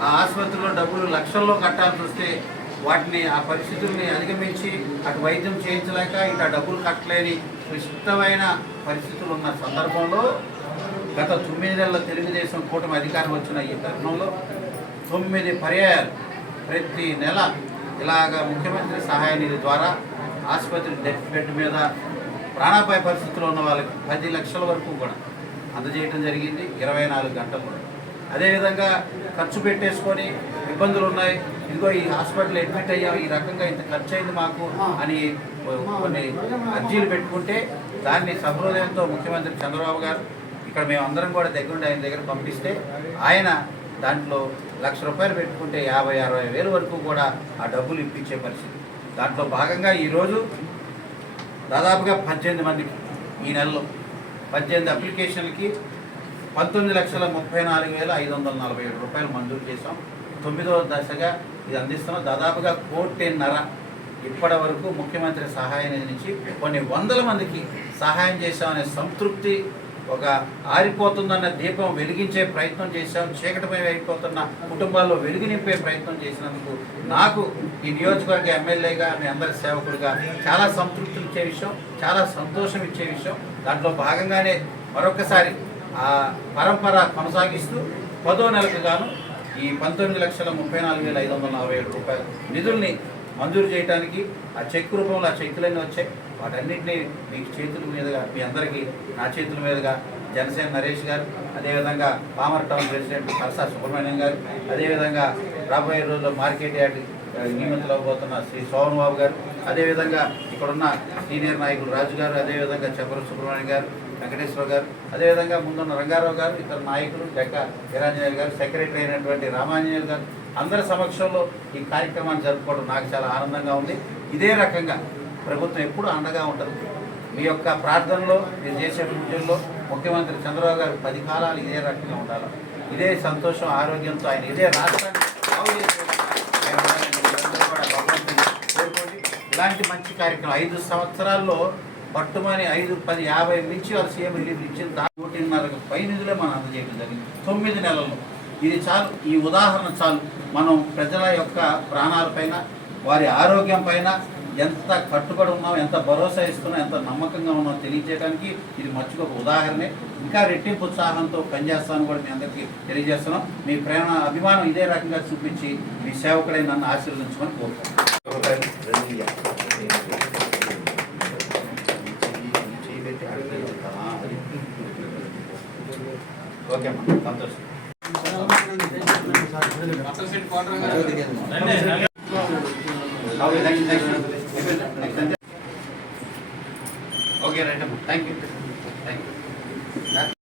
ఆ ఆసుపత్రిలో డబ్బులు లక్షల్లో కట్టాల్సి వస్తే వాటిని ఆ పరిస్థితుల్ని అధిగమించి అటు వైద్యం చేయించలేక ఇక డబ్బులు కట్టలేని క్లిష్టమైన పరిస్థితులు ఉన్న సందర్భంలో గత తొమ్మిది నెలల తెలుగుదేశం కూటమి అధికారం వచ్చిన ఈ తరుణంలో తొమ్మిది పర్యాయాలు ప్రతి నెల ఇలాగ ముఖ్యమంత్రి సహాయ నిధి ద్వారా ఆసుపత్రి డెత్ బెడ్ మీద ప్రాణాపాయ పరిస్థితుల్లో ఉన్న వాళ్ళకి పది లక్షల వరకు కూడా అందజేయడం జరిగింది. ఇరవై నాలుగు గంటల్లో అదేవిధంగా ఖర్చు పెట్టేసుకొని ఇబ్బందులు ఉన్నాయి. ఇదిగో ఈ హాస్పిటల్ అడ్మిట్ అయ్యాం ఈ రకంగా ఇంత ఖర్చు అయింది మాకు అని కొన్ని అర్జీలు పెట్టుకుంటే దాన్ని సహృదయంతో ముఖ్యమంత్రి చంద్రబాబు గారు ఇక్కడ మేము అందరం కూడా దగ్గరుండి ఆయన దగ్గర పంపిస్తే ఆయన దాంట్లో లక్ష రూపాయలు పెట్టుకుంటే యాభై అరవై వేలు వరకు కూడా ఆ డబ్బులు ఇప్పించే పరిస్థితి. దాంట్లో భాగంగా ఈరోజు దాదాపుగా పద్దెనిమిది మందికి ఈ నెలలో పద్దెనిమిది అప్లికేషన్లకి పంతొమ్మిది లక్షల ముప్పై నాలుగు వేల ఐదు వందల నలభై ఏడు రూపాయలు మంజూరు చేసాం తొమ్మిదవ దశగా ఇది అందిస్తున్నాం. దాదాపుగా కోటిన్నర ఇప్పటి వరకు ముఖ్యమంత్రి సహాయం నుంచి కొన్ని వందల మందికి సహాయం చేశామనే సంతృప్తి ఒక ఆరిపోతుందన్న దీపం వెలిగించే ప్రయత్నం చేశాం. చీకటిమయం అయిపోతున్న కుటుంబాల్లో వెలుగు నింపే ప్రయత్నం చేసినందుకు నాకు ఈ నియోజకవర్గ ఎమ్మెల్యేగా మీ అందరి సేవకుడిగా చాలా సంతృప్తి ఇచ్చే విషయం చాలా సంతోషం ఇచ్చే విషయం. దాంట్లో భాగంగానే మరొకసారి ఆ పరంపర కొనసాగిస్తూ పదో నెలకు గాను ఈ పంతొమ్మిది లక్షల ముప్పై నాలుగు వేల ఐదు వందల నలభై ఏడు రూపాయలు నిధుల్ని మంజూరు చేయడానికి ఆ చెక్ రూపంలో ఆ చెక్కులన్నీ వచ్చాయి. వాటన్నింటినీ మీ చేతుల మీదుగా మీ అందరికీ నా చేతుల మీదుగా జనసేన నరేష్ గారు అదేవిధంగా పామర్ టౌన్ ప్రెసిడెంట్ కలసా సుబ్రహ్మణ్యం గారు అదేవిధంగా రాబోయే రోజుల్లో మార్కెట్ యార్డ్ ఆ, నియమితులు శ్రీ సోమన్ బాబు గారు అదేవిధంగా ఇక్కడున్న సీనియర్ నాయకులు రాజు గారు అదేవిధంగా చెప్పరు సుబ్రహ్మణ్యం గారు వెంకటేశ్వర గారు అదేవిధంగా ముందున్న రంగారావు గారు ఇతర నాయకులు డెక్క వీరాంజనేయులు గారు సెక్రటరీ అయినటువంటి రామాంజనేయులు గారు అందరి సమక్షంలో ఈ కార్యక్రమాన్ని జరుపుకోవడం నాకు చాలా ఆనందంగా ఉంది. ఇదే రకంగా ప్రభుత్వం ఎప్పుడు అండగా ఉంటుంది మీ యొక్క ప్రార్థనలో మీరు చేసే పూజల్లో ముఖ్యమంత్రి చంద్రబాబు గారు పది కాలాలు ఇదే రకంగా ఉండాలి. ఇదే సంతోషం ఆరోగ్యంతో ఆయన ఇదే రాష్ట్రాన్ని ఇలాంటి మంచి కార్యక్రమం ఐదు సంవత్సరాల్లో పట్టుమని ఐదు పది యాభై నుంచి వారు సీఎం రిలీఫ్ ఇచ్చిన దాని ఒకటిన్నరకు పై నిధులే మనం అందజేయడం జరిగింది. తొమ్మిది నెలల్లో. ఇది చాలు. ఈ ఉదాహరణ చాలు. మనం ప్రజల యొక్క ప్రాణాలపైన వారి ఆరోగ్యం పైన ఎంత కట్టుబడి ఉన్నాం ఎంత భరోసా ఇస్తున్నాం ఎంత నమ్మకంగా ఉన్నాం తెలియజేయడానికి ఇది మర్చిపోక ఉదాహరణే. ఇంకా రెట్టింపు ఉత్సాహంతో పనిచేస్తాను కూడా మీ అందరికీ తెలియజేస్తున్నాం. మీ ప్రేమ అభిమానం ఇదే రకంగా చూపించి మీ సేవకుడై నన్ను ఆశీర్వదించమని కోరుకుంటున్నాను. ఓకే అమ్మా. సంతోషం. Okay right thank you thank you